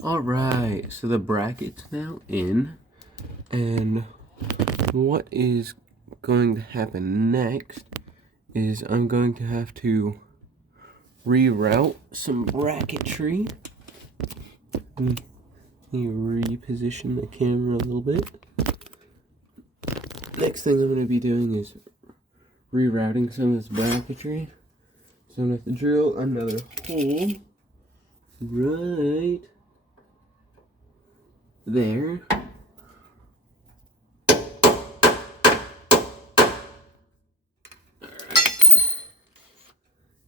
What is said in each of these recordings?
Alright, so the bracket's now in, and what is going to happen next is I'm going to have to reroute some bracketry. Let me reposition the camera a little bit. Next thing I'm going to be doing is rerouting some of this bracketry. So I'm going to have to drill another hole right there.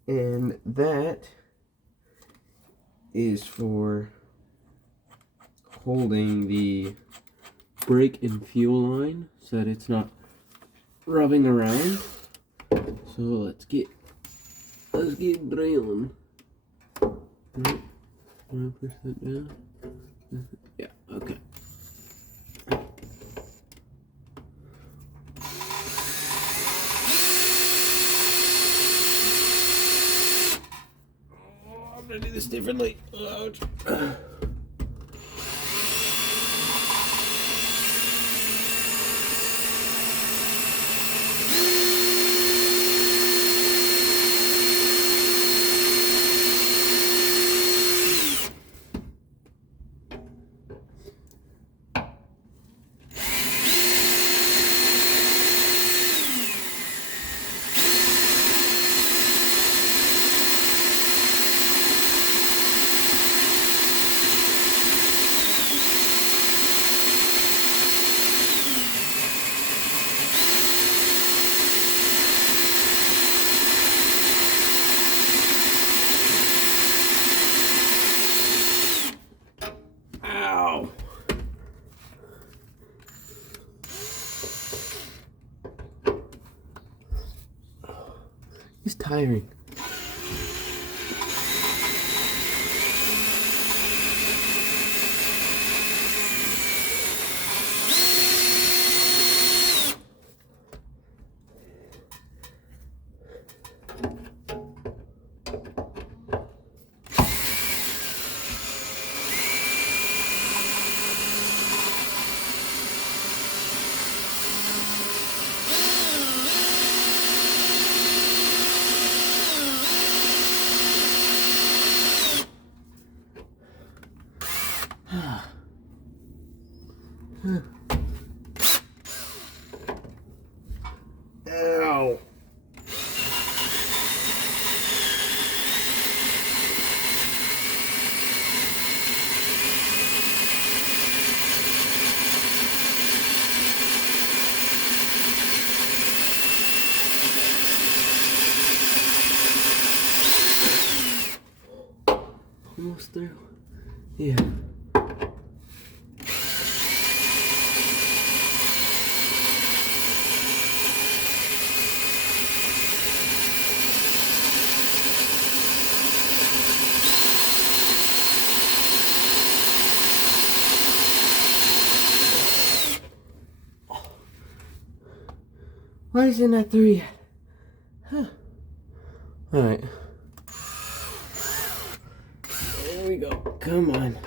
And that is for holding the brake and fuel line so that it's not rubbing around. So let's get drilling. Right. Want to push that down? Yeah, okay. Oh, I'm gonna do this differently. Ouch. Ow. It's tiring. Ow. Almost through. Yeah. Why isn't that through yet? Huh. Alright. There we go. Come on.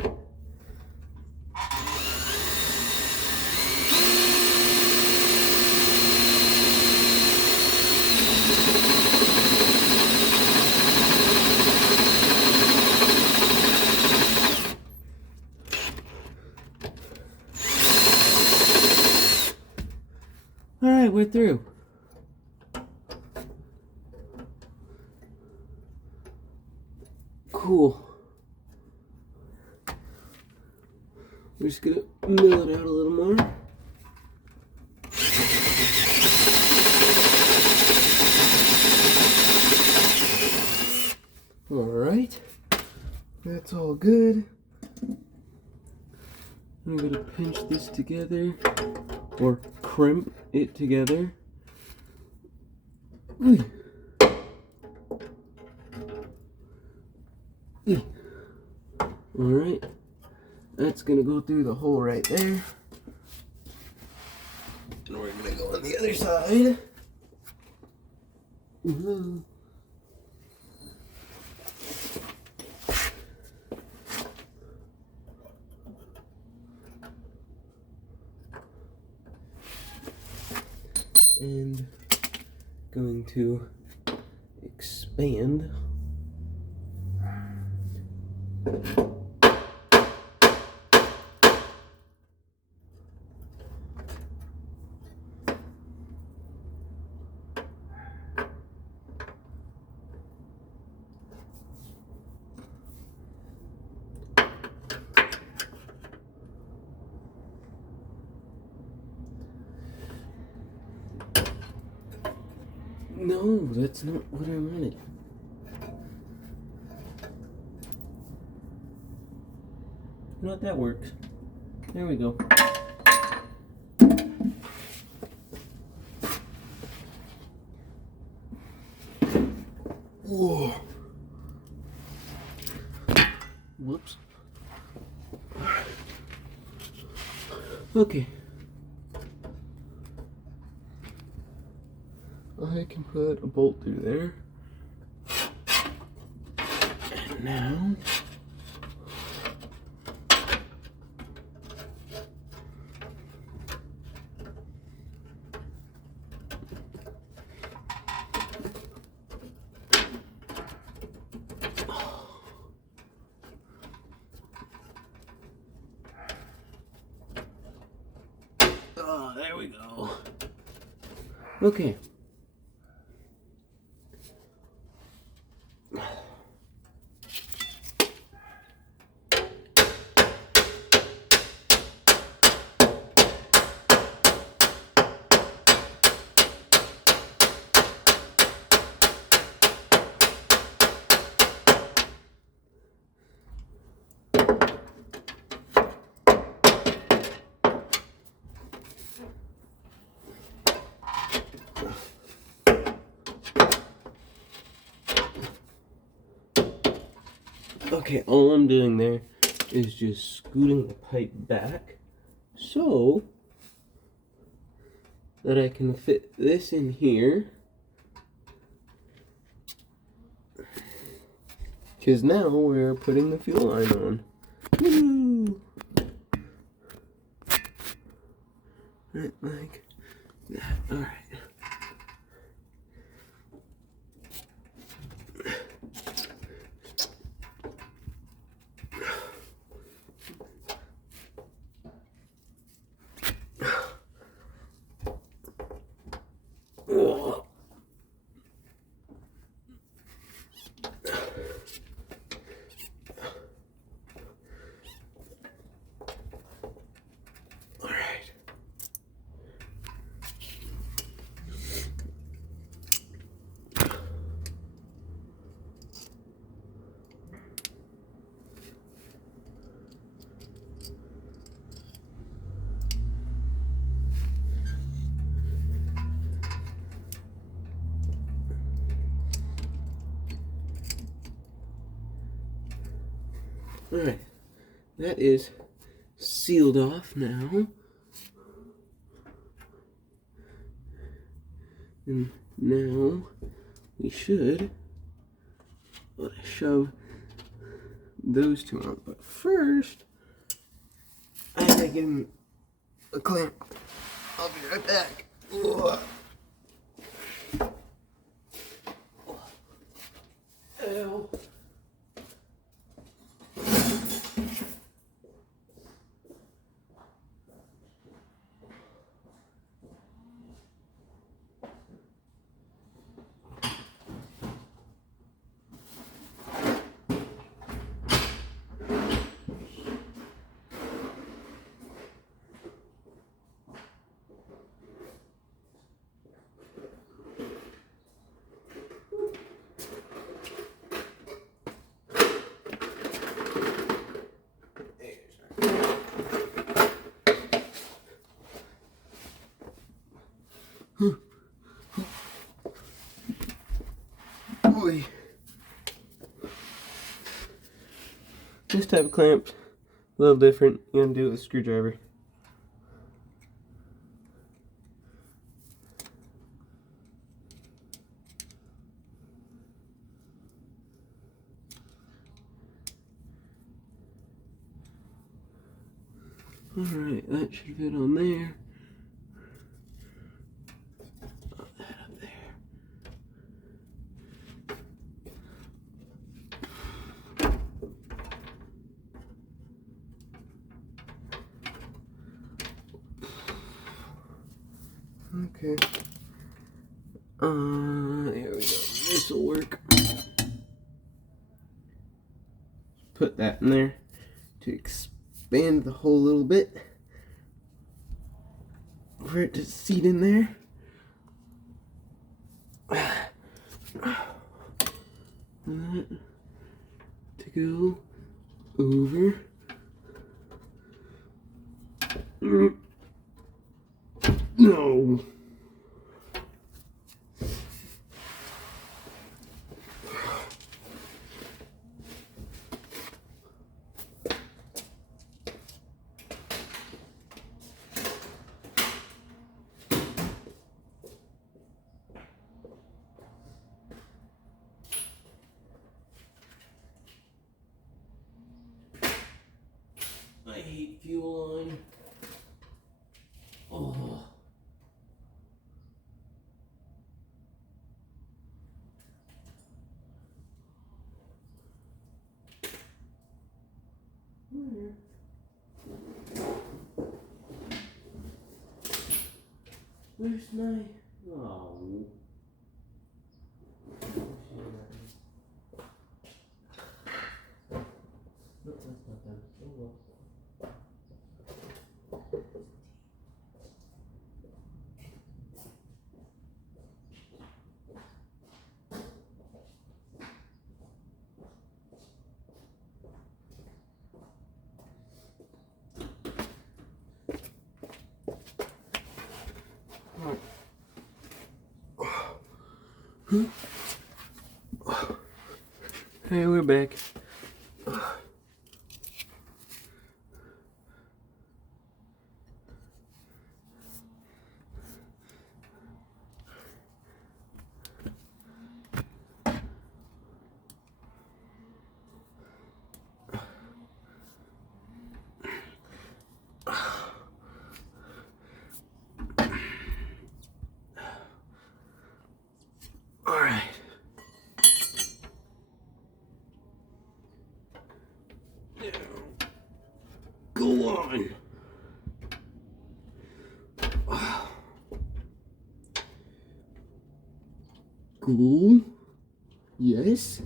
Alright, we're through. Cool. We're just gonna mill it out a little more. Alright. That's all good. I'm gonna pinch this together, or crimp it together. Alright, that's gonna go through the hole right there. And we're gonna go on the other side. and going to expand. No, that's not what I wanted. You know what, that works. There we go. Whoa. Whoops. Okay. I can put a bolt through there. And now there we go. Okay. Okay, all I'm doing there is just scooting the pipe back so that I can fit this in here. Because now we're putting the fuel line on. Woo! Right, like that. Alright. Alright, that is sealed off now. And now we should shove those two on. But first, I gotta give him a clamp. I'll be right back. Ugh. Ow. Boy. This type of clamp's a little different. You gotta do it with a screwdriver. Alright, that should fit on there. Okay. There we go. This will work. Put that in there to expand the hole a little bit for it to seat in there. To go over. No. I hate fuel line. Oh. Where's my... Oh. No, that's not them. Oh well. Hey, we're back. All right. Go on. Cool. Yes.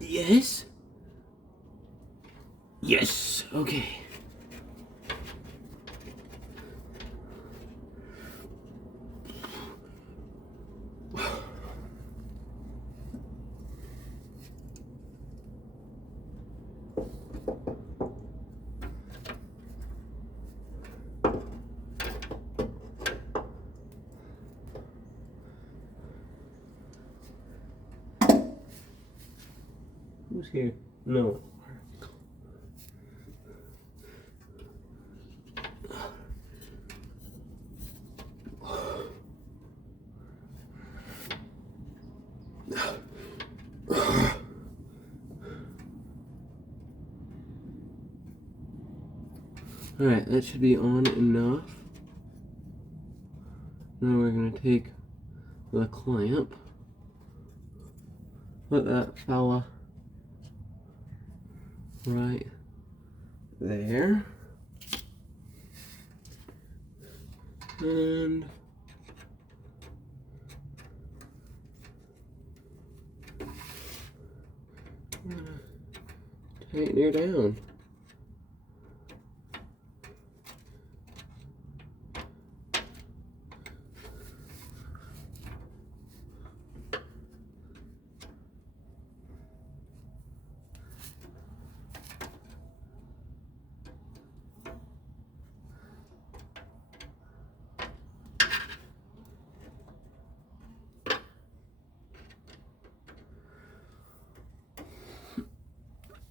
Yes. Yes. Okay. Who's here? No. Alright, that should be on enough. Now we're going to take the clamp, put that fella right there, and tighten her down.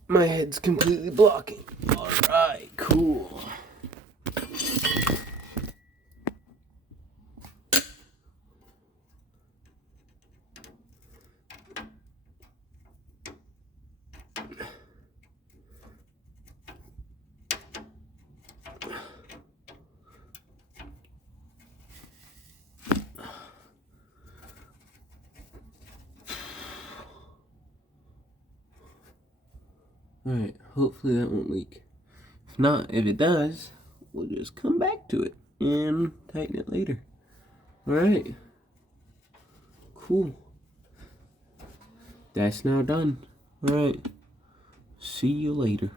My head's completely blocking. Alright, cool. Alright, hopefully that won't leak. If not, if it does, we'll just come back to it. and tighten it later. Alright. Cool. That's now done. Alright. See you later.